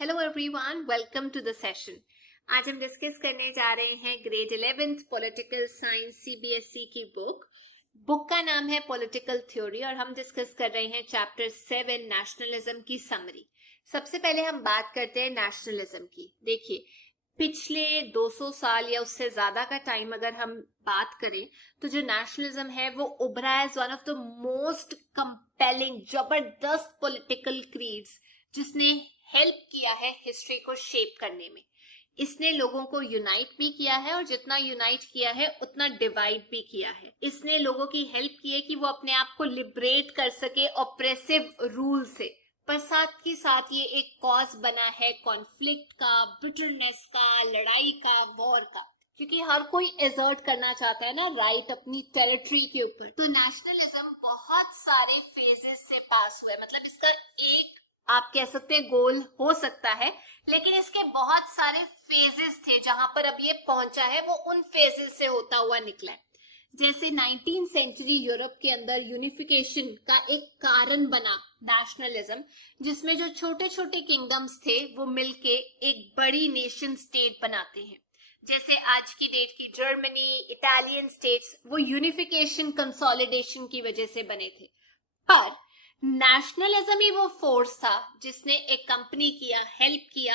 Hello everyone, welcome to the session. आज हम discuss करने जा रहे हैं grade 11th political science CBSE की बुक का नाम है पॉलिटिकल थ्योरी और हम डिस्कस कर रहे हैं चैप्टर 7 नेशनलिज्म की समरी। सबसे पहले हम बात करते हैं नेशनलिज्म की। देखिए, पिछले 200 साल या उससे ज्यादा का टाइम अगर हम बात करें तो जो नेशनलिज्म है वो उभरा है as one of the most compelling, जबरदस्त पॉलिटिकल क्रीड्स जिसने हेल्प किया है हिस्ट्री को शेप करने में। इसने लोगों को यूनाइट भी किया है और जितना यूनाइट किया है उतना डिवाइड भी किया है। इसने लोगों की हेल्प की है कि वो अपने आप को लिबरेट कर सके ऑप्रेसिव रूल से, पर साथ ही साथ ये एक कॉज बना है कॉन्फ्लिक्ट का, बिटरनेस का, लड़ाई का, वॉर का, क्योंकि हर कोई एजर्ट करना चाहता है ना राइट अपनी टेरिटरी के ऊपर। तो नेशनलिज्म बहुत सारे फेजेस से पास हुआ है, मतलब इसका एक आप कह सकते हैं गोल हो सकता है, लेकिन इसके बहुत सारे फेजेस थे जहां पर अब ये पहुंचा है, वो उन फेजेस से होता हुआ निकला है। जैसे 19th सेंचुरी यूरोप के अंदर यूनिफिकेशन का एक कारण बना नेशनलिज्म, जिसमें जो छोटे छोटे किंगडम्स थे वो मिलके एक बड़ी नेशन स्टेट बनाते हैं। जैसे आज की डेट की जर्मनी, इटालियन स्टेट्स, वो यूनिफिकेशन कंसोलिडेशन की वजह से बने थे। पर नेशनलिज्म ही वो फोर्स था जिसने एक कंपनी किया, हेल्प किया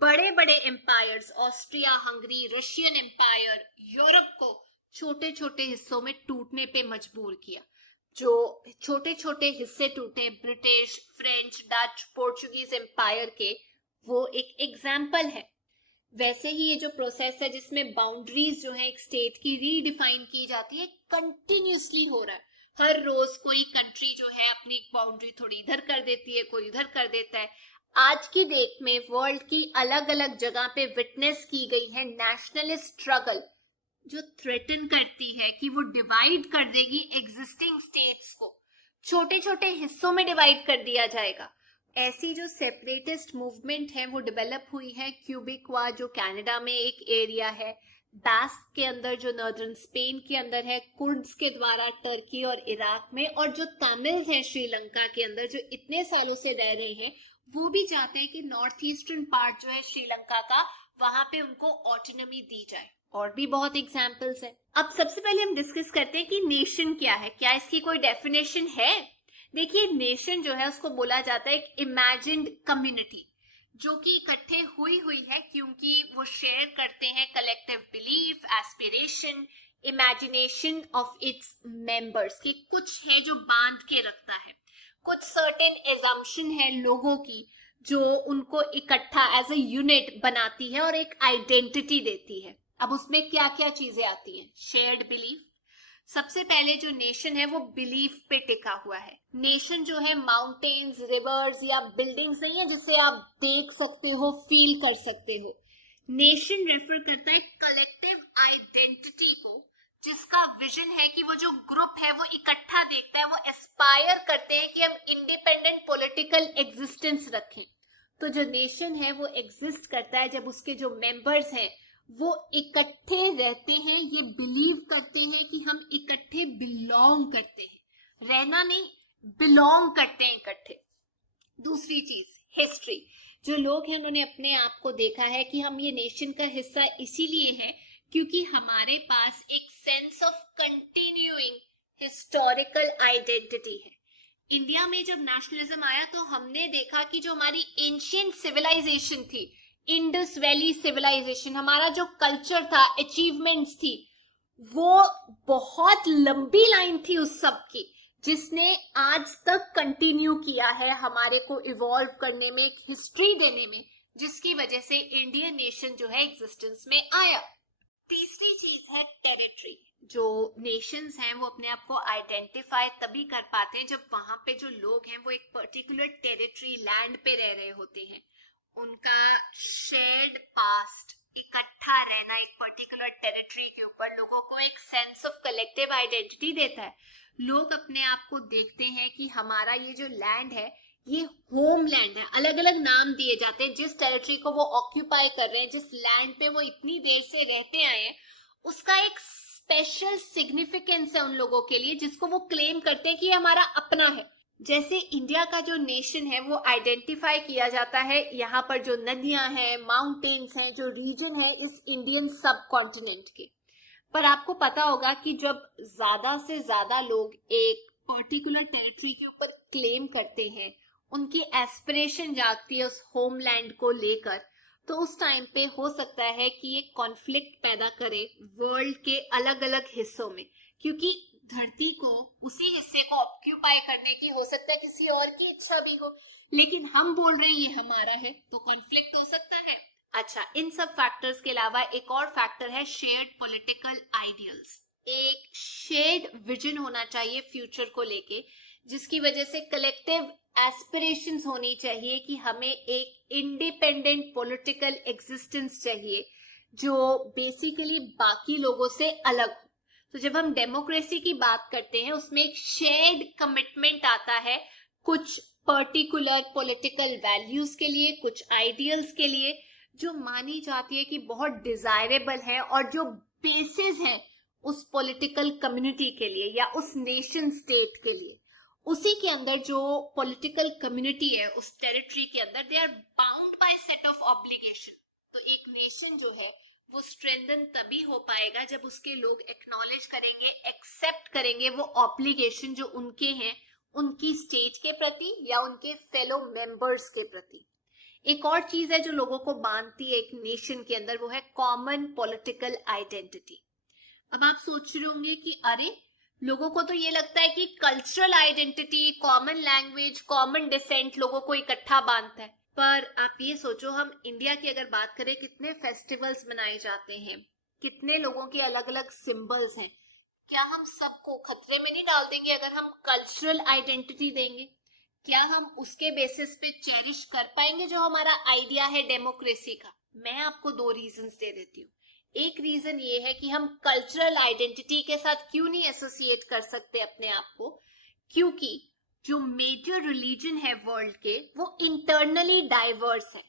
बड़े बड़े empires, Austria Hungary, Russian empire, Europe को छोटे छोटे हिस्सों में टूटने पे मजबूर किया। जो छोटे छोटे हिस्से टूटे British, French, Dutch, Portuguese empire के, वो एक एग्जाम्पल है। वैसे ही ये जो प्रोसेस है जिसमें बाउंड्रीज जो है एक स्टेट की रीडिफाइन की जाती है, कंटिन्यूसली हो रहा है। हर रोज कोई कंट्री जो है अपनी बाउंड्री थोड़ी इधर कर देती है, कोई उधर कर देता है। आज की डेट में वर्ल्ड की अलग अलग जगह पे विटनेस की गई है नेशनलिस्ट स्ट्रगल, जो थ्रेटन करती है कि वो डिवाइड कर देगी एग्जिस्टिंग स्टेट्स को, छोटे छोटे हिस्सों में डिवाइड कर दिया जाएगा। ऐसी जो सेपरेटिस्ट मूवमेंट है वो डेवलप हुई है। क्यूबिकवा जो कनाडा में एक एरिया है, बास्क के अंदर जो नॉर्दर्न स्पेन के अंदर है, कुर्ड्स के द्वारा टर्की और इराक में, और जो तमिल्स हैं श्रीलंका के अंदर जो इतने सालों से रह रहे हैं, वो भी चाहते हैं कि नॉर्थ ईस्टर्न पार्ट जो है श्रीलंका का, वहां पे उनको ऑटोनॉमी दी जाए। और भी बहुत एग्जाम्पल्स है। अब सबसे पहले हम डिस्कस करते हैं कि नेशन क्या है, क्या इसकी कोई डेफिनेशन है। देखिए, नेशन जो है उसको बोला जाता है एक इमेजिन्ड कम्युनिटी जो कि इकट्ठे हुई है क्योंकि वो शेयर करते हैं collective belief, aspiration, imagination of its members की कुछ है जो बांध के रखता है, कुछ सर्टेन एजम्पशन है लोगों की जो उनको इकट्ठा एज ए यूनिट बनाती है और एक आइडेंटिटी देती है। अब उसमें क्या क्या चीजें आती हैं? Shared belief. सबसे पहले जो नेशन है वो बिलीफ पे टिका हुआ है। नेशन जो है माउंटेन्स, रिवर्स या बिल्डिंग्स नहीं है जिसे आप देख सकते हो, फील कर सकते हो। नेशन रेफर करता है कलेक्टिव आइडेंटिटी को, जिसका विजन है कि वो जो ग्रुप है वो इकट्ठा देखता है, वो एस्पायर करते हैं कि हम इंडिपेंडेंट पॉलिटिकल एग्जिस्टेंस रखें। तो जो नेशन है वो एग्जिस्ट करता है जब उसके जो मेंबर्स हैं वो इकट्ठे रहते हैं, ये बिलीव करते हैं कि हम इकट्ठे बिलोंग करते हैं, रहना नहीं, बिलोंग करते हैं इकट्ठे। दूसरी चीज, हिस्ट्री। जो लोग हैं उन्होंने अपने आप को देखा है कि हम ये नेशन का हिस्सा इसीलिए है क्योंकि हमारे पास एक sense of continuing historical identity है। इंडिया में जब नेशनलिज्म आया तो हमने देखा कि जो हमारी एंशिएंट सिविलाइजेशन थी, इंडस वैली सिविलाइजेशन, हमारा जो कल्चर था, अचीवमेंट्स थी, वो बहुत लंबी लाइन थी उस सब की, जिसने आज तक कंटिन्यू किया है हमारे को इवॉल्व करने में, एक हिस्ट्री देने में, जिसकी वजह से इंडियन नेशन जो है एग्जिस्टेंस में आया। तीसरी चीज है टेरिटरी। जो नेशंस हैं वो अपने आप को आइडेंटिफाई तभी कर पाते हैं जब वहां पे जो लोग हैं वो एक पर्टिकुलर टेरिटरी, लैंड पे रह रहे होते हैं। उनका शेयर्ड पास्ट, इकट्ठा रहना एक पर्टिकुलर टेरिटरी के ऊपर लोगों को एक सेंस ऑफ कलेक्टिव आइडेंटिटी देता है। लोग अपने आप को देखते हैं कि हमारा ये जो लैंड है ये होमलैंड है। अलग अलग नाम दिए जाते हैं जिस टेरिटरी को वो ऑक्यूपाई कर रहे हैं, जिस लैंड पे वो इतनी देर से रहते आए हैं, उसका एक स्पेशल सिग्निफिकेंस है उन लोगों के लिए, जिसको वो क्लेम करते हैं कि ये हमारा अपना है। जैसे इंडिया का जो नेशन है वो आइडेंटिफाई किया जाता है यहाँ पर जो नदियां हैं, माउंटेन्स हैं, जो रीजन है इस इंडियन सब कॉन्टिनेंट के। पर आपको पता होगा कि जब ज्यादा से ज्यादा लोग एक पर्टिकुलर टेरिटरी के ऊपर क्लेम करते हैं, उनकी एस्पिरेशन जागती है उस होमलैंड को लेकर, तो उस टाइम पे हो सकता है कि ये कॉन्फ्लिक्ट पैदा करे वर्ल्ड के अलग अलग हिस्सों में, क्योंकि धरती को, उसी हिस्से को ऑक्यूपाई करने की हो सकता है किसी और की इच्छा भी हो, लेकिन हम बोल रहे हैं ये हमारा है, तो कॉन्फ्लिक्ट हो सकता है। अच्छा, इन सब फैक्टर्स के अलावा एक और फैक्टर है शेयर्ड पॉलिटिकल आइडियल्स। एक शेयर्ड विजन होना चाहिए फ्यूचर को लेके, जिसकी वजह से कलेक्टिव एस्पिरेशंस होनी चाहिए कि हमें एक इंडिपेंडेंट पॉलिटिकल एग्जिस्टेंस चाहिए जो बेसिकली बाकी लोगों से अलग हो। तो जब हम डेमोक्रेसी की बात करते हैं उसमें एक शेयर्ड कमिटमेंट आता है कुछ पर्टिकुलर पॉलिटिकल वैल्यूज के लिए, कुछ आइडियल्स के लिए, जो मानी जाती है कि बहुत डिजायरेबल है और जो बेसिस है उस पॉलिटिकल कम्युनिटी के लिए या उस नेशन स्टेट के लिए। उसी के अंदर जो पॉलिटिकल कम्युनिटी है उस टेरिटरी के अंदर, they are bound by set of obligation. तो एक नेशन जो है वो स्ट्रेंथन तभी हो पाएगा जब उसके लोग एक्नॉलेज करेंगे, एक्सेप्ट करेंगे वो ऑब्लिगेशन जो उनके हैं उनकी स्टेट के प्रति या उनके फेलो मेंबर्स के प्रति। एक और चीज है जो लोगों को बांधती है एक नेशन के अंदर, वो है कॉमन पॉलिटिकल आइडेंटिटी। अब आप सोच रहे होंगे कि अरे, लोगों को तो ये लगता है कि cultural identity, common language, common descent लोगों को इकट्ठा बांधता है। पर आप ये सोचो, हम इंडिया की अगर बात करें, कितने फेस्टिवल्स मनाए जाते हैं, कितने लोगों के अलग अलग सिंबल्स हैं, क्या हम सबको खतरे में नहीं डाल देंगे अगर हम कल्चरल आइडेंटिटी देंगे? क्या हम उसके बेसिस पे चेरिश कर पाएंगे जो हमारा आइडिया है डेमोक्रेसी का? मैं आपको दो रीजंस दे देती हूँ। एक रीजन ये है कि हम कल्चरल आइडेंटिटी के साथ क्यों नहीं एसोसिएट कर सकते अपने आप को, क्योंकि जो मेजर रिलीजन है वर्ल्ड के वो इंटरनली डाइवर्स है।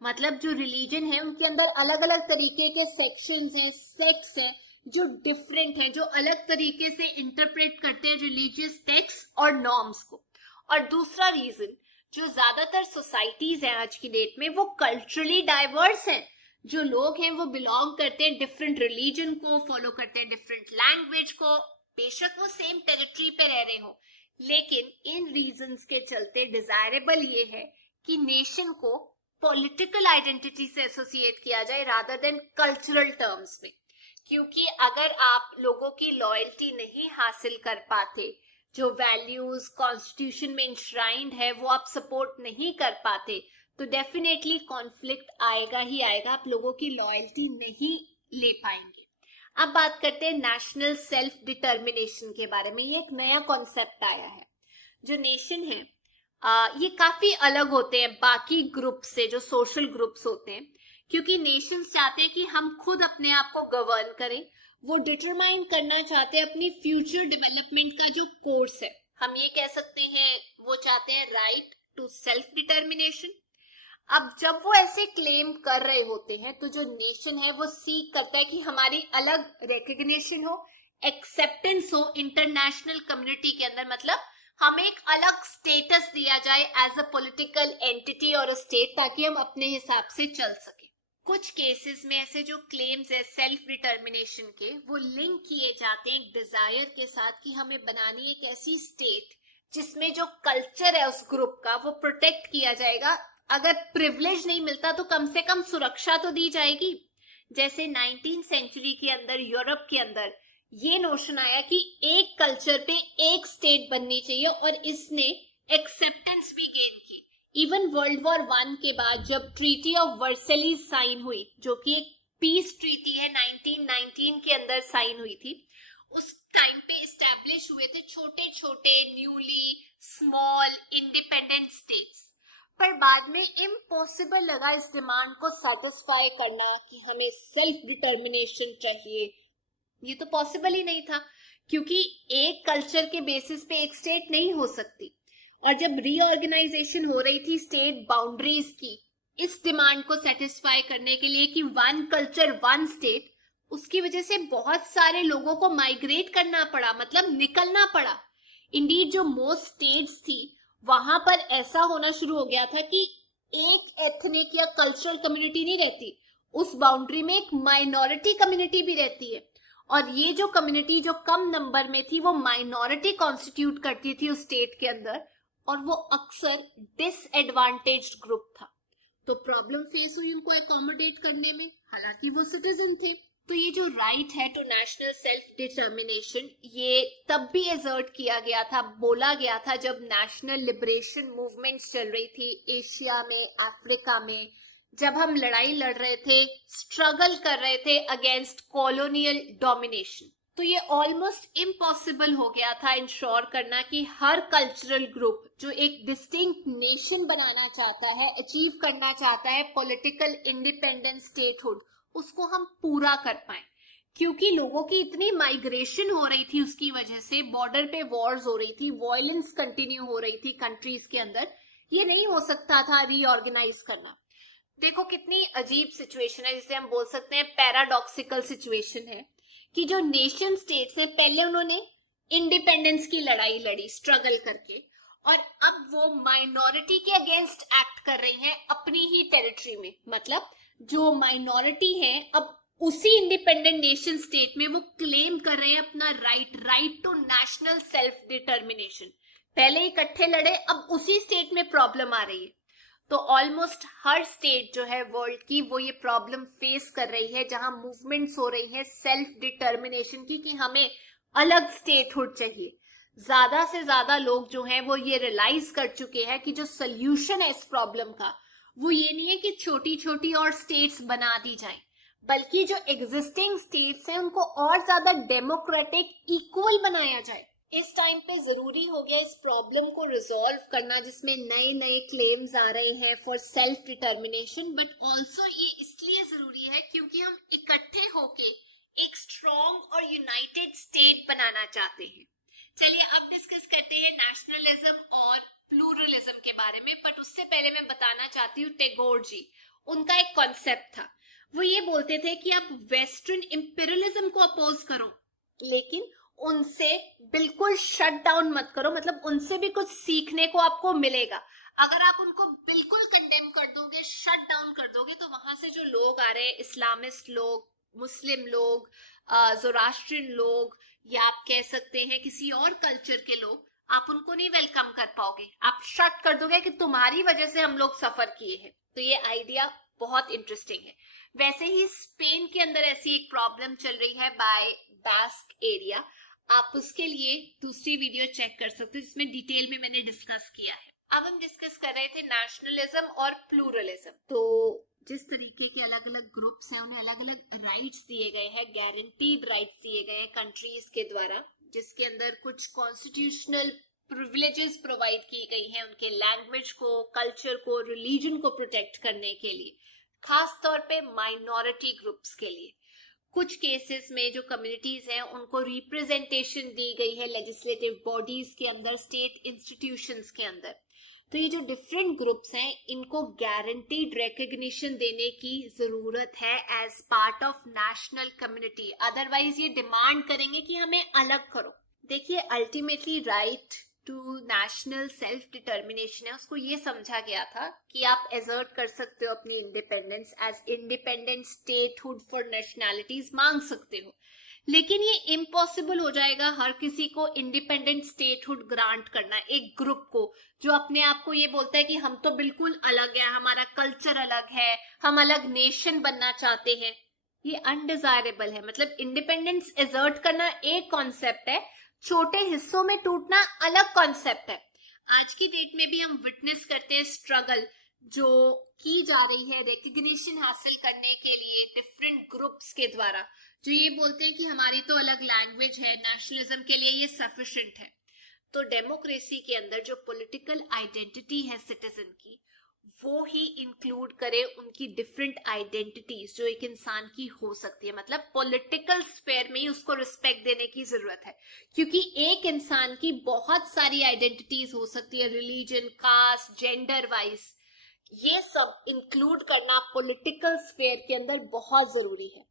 मतलब जो रिलीजन है उनके अंदर अलग अलग तरीके के सेक्शंस हैं, सेक्ट्स हैं जो डिफरेंट हैं, जो अलग तरीके से इंटरप्रेट करते हैं रिलीजियस टेक्स्ट और नॉर्म्स को। और दूसरा रीजन, जो ज्यादातर सोसाइटीज हैं आज की डेट में वो कल्चरली डाइवर्स हैं। जो लोग हैं वो बिलोंग करते हैं डिफरेंट रिलीजन को, फॉलो करते हैं डिफरेंट लैंग्वेज को, बेशक वो सेम टेरिटरी पे रह रहे हो, लेकिन इन रीजंस के चलते डिजायरेबल ये है कि नेशन को पॉलिटिकल आइडेंटिटी से एसोसिएट किया जाए रादर देन कल्चरल टर्म्स में। क्योंकि अगर आप लोगों की लॉयल्टी नहीं हासिल कर पाते, जो वैल्यूज कॉन्स्टिट्यूशन में इंश्राइंड है वो आप सपोर्ट नहीं कर पाते, तो डेफिनेटली कॉन्फ्लिक्ट आएगा ही आएगा, आप लोगों की लॉयल्टी नहीं ले पाएंगे। अब बात करते हैं नेशनल सेल्फ डिटर्मिनेशन के बारे में। ये एक नया कॉन्सेप्ट आया है। जो नेशन है ये काफी अलग होते हैं बाकी ग्रुप से, जो सोशल ग्रुप्स होते हैं, क्योंकि नेशंस चाहते हैं कि हम खुद अपने आप को गवर्न करें। वो डिटरमाइन करना चाहते हैं अपनी फ्यूचर डेवलपमेंट का जो कोर्स है, हम ये कह सकते हैं वो चाहते हैं राइट टू सेल्फ डिटर्मिनेशन। अब जब वो ऐसे क्लेम कर रहे होते हैं तो जो नेशन है वो सीक करता है कि हमारी अलग रिकग्निशन हो, एक्सेप्टेंस हो इंटरनेशनल कम्युनिटी के अंदर। मतलब हमें एक अलग स्टेटस दिया जाए एज अ पॉलिटिकल एंटिटी और अ स्टेट, ताकि हम अपने हिसाब से चल सके। कुछ केसेस में ऐसे जो क्लेम्स है सेल्फ डिटर्मिनेशन के, वो लिंक किए जाते हैं एक डिजायर के साथ कि हमें बनानी एक ऐसी स्टेट जिसमें जो कल्चर है उस ग्रुप का वो प्रोटेक्ट किया जाएगा। अगर प्रिविलेज नहीं मिलता तो कम से कम सुरक्षा तो दी जाएगी। जैसे 19वीं सेंचुरी के अंदर यूरोप के अंदर ये नोशन आया कि एक कल्चर पे एक स्टेट बननी चाहिए, और इसने एक्सेप्टेंस भी गेन की। इवन वर्ल्ड वॉर 1 के बाद जब ट्रीटी ऑफ वर्सेलिस साइन हुई, जो कि एक पीस ट्रीटी है, 1919 के अंदर साइन हुई थी, उस टाइम पे इस्टेब्लिश हुए थे छोटे छोटे न्यूली स्मॉल इंडिपेंडेंट स्टेट्स। पर बाद में इम्पॉसिबल लगा इस डिमांड को सेटिस्फाई करना कि हमें सेल्फ डिटर्मिनेशन चाहिए। ये तो पॉसिबल ही नहीं था, क्योंकि एक कल्चर के बेसिस पे एक स्टेट नहीं हो सकती। और जब रीऑर्गेनाइजेशन हो रही थी स्टेट बाउंड्रीज की, इस डिमांड को सेटिस्फाई करने के लिए कि वन कल्चर वन स्टेट, उसकी वजह से बहुत सारे लोगों को माइग्रेट करना पड़ा, मतलब निकलना पड़ा। इंडीड जो मोस्ट स्टेट्स थी वहां पर ऐसा होना शुरू हो गया था कि एक एथनिक या कल्चरल कम्युनिटी नहीं रहती, उस बाउंड्री में एक माइनॉरिटी कम्युनिटी भी रहती है, और ये जो कम्युनिटी जो कम नंबर में थी वो माइनॉरिटी कॉन्स्टिट्यूट करती थी उस स्टेट के अंदर, और वो अक्सर डिसएडवांटेज्ड ग्रुप था। तो प्रॉब्लम फेस हुई उनको अकोमोडेट करने में, हालांकि वो सिटीजन थे। तो ये जो राइट है टू नेशनल सेल्फ डिटर्मिनेशन, ये तब भी एजर्ट किया गया था, बोला गया था, जब नेशनल लिबरेशन मूवमेंट्स चल रही थी एशिया में, अफ्रीका में, जब हम लड़ाई लड़ रहे थे, स्ट्रगल कर रहे थे अगेंस्ट कॉलोनियल डोमिनेशन। तो ये ऑलमोस्ट इम्पॉसिबल हो गया था इंश्योर करना कि हर कल्चरल ग्रुप जो एक डिस्टिंक्ट नेशन बनाना चाहता है, अचीव करना चाहता है पॉलिटिकल इंडिपेंडेंट स्टेटहुड, उसको हम पूरा कर पाए। क्योंकि लोगों की इतनी माइग्रेशन हो रही थी, उसकी वजह से बॉर्डर पे वॉर्स हो रही थी, वायलेंस कंटिन्यू हो रही थी कंट्रीज के अंदर, ये नहीं हो सकता था रीऑर्गेनाइज करना। देखो कितनी अजीब सिचुएशन है, जिसे हम बोल सकते हैं पैराडॉक्सिकल सिचुएशन है, कि जो नेशन स्टेट्स हैं पहले उन्होंने इंडिपेंडेंस की लड़ाई लड़ी स्ट्रगल करके, और अब वो माइनॉरिटी के अगेंस्ट एक्ट कर रही हैं अपनी ही टेरिटरी में। मतलब जो माइनॉरिटी है अब उसी इंडिपेंडेंट नेशन स्टेट में वो क्लेम कर रहे हैं अपना right to national self determination. पहले इकट्ठे लड़े, अब उसी स्टेट में प्रॉब्लम आ रही है। तो ऑलमोस्ट हर स्टेट जो है वर्ल्ड की वो ये प्रॉब्लम फेस कर रही है, जहां मूवमेंट्स हो रही है सेल्फ डिटर्मिनेशन की, कि हमें अलग स्टेटहुड चाहिए। ज्यादा से ज्यादा लोग जो हैं वो ये रियलाइज कर चुके हैं कि जो सोल्यूशन है इस प्रॉब्लम का, वो ये नहीं है कि छोटी छोटी और स्टेट्स बना दी जाए, बल्कि जो एग्जिस्टिंग स्टेट्स हैं उनको और ज्यादा डेमोक्रेटिक इक्वल बनाया जाए। इस टाइम पे जरूरी हो गया इस प्रॉब्लम को रिजॉल्व करना, जिसमें नए नए क्लेम्स आ रहे हैं for self determination, but also ये इसलिए जरूरी है क्योंकि हम इकट्ठे होके एक स्ट्रॉन्ग और यूनाइटेड स्टेट बनाना चाहते हैं। चलिए अब डिस्कस करते हैं नेशनलिज्म और प्लूरलिज्म के बारे में, बट उससे पहले मैं बताना चाहती हूँ टैगोर जी, उनका एक कॉन्सेप्ट था। वो ये बोलते थे कि आप वेस्टर्न इंपीरियलिज्म को अपोज करो, लेकिन उनसे बिल्कुल शट डाउन मत करो, मतलब उनसे भी कुछ सीखने को आपको मिलेगा। अगर आप उनको बिल्कुल कंडेम कर दोगे, शट डाउन कर दोगे, तो वहां से जो लोग आ रहे हैं, इस्लामिस्ट लोग, मुस्लिम लोग, ज़ोरास्ट्रियन लोग, या आप कह सकते हैं किसी और कल्चर के लोग, आप उनको नहीं वेलकम कर पाओगे। आप शट कर दोगे कि तुम्हारी वजह से हम लोग सफर किए हैं। तो ये आइडिया बहुत इंटरेस्टिंग है। वैसे ही स्पेन के अंदर ऐसी एक प्रॉब्लम चल रही है बाय बास्क एरिया, आप उसके लिए दूसरी वीडियो चेक कर सकते हो जिसमें डिटेल में मैंने डिस्कस किया है। अब हम डिस्कस कर रहे थे नेशनलिज्म और प्लूरलिज्म। तो जिस तरीके के अलग अलग ग्रुप्स हैं उन्हें अलग अलग राइट्स दिए गए हैं, गारंटीड राइट्स दिए गए हैं कंट्रीज के द्वारा, जिसके अंदर कुछ कॉन्स्टिट्यूशनल प्रिविलेजेस प्रोवाइड की गई हैं उनके लैंग्वेज को, कल्चर को, रिलीजन को प्रोटेक्ट करने के लिए, खास तौर पे माइनॉरिटी ग्रुप्स के लिए। कुछ केसेस में जो कम्युनिटीज हैं उनको रिप्रेजेंटेशन दी गई है लेजिस्लेटिव बॉडीज के अंदर, स्टेट इंस्टीट्यूशंस के अंदर। तो ये जो डिफरेंट ग्रुप्स हैं इनको गारंटीड रिकॉग्निशन देने की जरूरत है as part of national community, otherwise ये डिमांड करेंगे कि हमें अलग करो। देखिए ultimately right to national self determination है, उसको ये समझा गया था कि आप एजर्ट कर सकते हो अपनी independence as independent statehood for nationalities मांग सकते हो, लेकिन ये इम्पॉसिबल हो जाएगा हर किसी को इंडिपेंडेंट स्टेटहुड ग्रांट करना, एक ग्रुप को जो अपने आप को ये बोलता है कि हम तो बिल्कुल अलग है, हमारा कल्चर अलग है, हम अलग नेशन बनना चाहते हैं। ये अनडिजायरेबल है। मतलब इंडिपेंडेंस एजर्ट करना एक कॉन्सेप्ट है, छोटे हिस्सों में टूटना अलग कॉन्सेप्ट है। आज की डेट में भी हम विटनेस करते हैं स्ट्रगल जो की जा रही है रिकॉग्निशन हासिल करने के लिए डिफरेंट ग्रुप्स के द्वारा, जो ये बोलते हैं कि हमारी तो अलग लैंग्वेज है, नेशनलिज्म के लिए ये सफिशिएंट है। तो डेमोक्रेसी के अंदर जो पॉलिटिकल आइडेंटिटी है सिटीजन की, वो ही इंक्लूड करे उनकी डिफरेंट आइडेंटिटीज जो एक इंसान की हो सकती है। मतलब पॉलिटिकल स्फेयर में ही उसको रिस्पेक्ट देने की जरूरत है, क्योंकि एक इंसान की बहुत सारी आइडेंटिटीज हो सकती है, रिलीजन, कास्ट, जेंडर वाइज, ये सब इंक्लूड करना पॉलिटिकल स्फेयर के अंदर बहुत जरूरी है।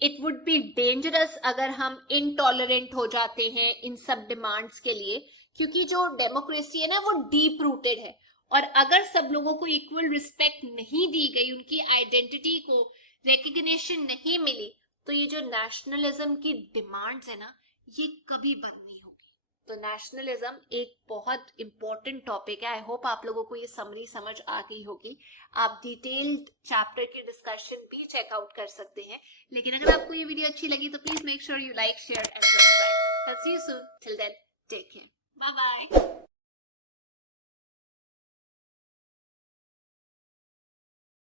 इट वुड बी डेंजरस अगर हम इनटॉलरेंट हो जाते हैं इन सब डिमांड्स के लिए, क्योंकि जो डेमोक्रेसी है ना वो डीप रूटेड है, और अगर सब लोगों को इक्वल रिस्पेक्ट नहीं दी गई, उनकी आइडेंटिटी को रिकग्निशन नहीं मिली, तो ये जो नेशनलिज्म की डिमांड्स है ना ये कभी बंद नहीं होगी। तो नेशनलिज्म एक बहुत इंपॉर्टेंट टॉपिक है। आई होप आप लोगों को ये समरी समझ आ गई होगी। आप डिटेल्ड चैप्टर की डिस्कशन भी चेकआउट कर सकते हैं, लेकिन अगर आपको ये वीडियो अच्छी लगी तो please make sure you like, share and subscribe. See you soon, till then take care, bye bye.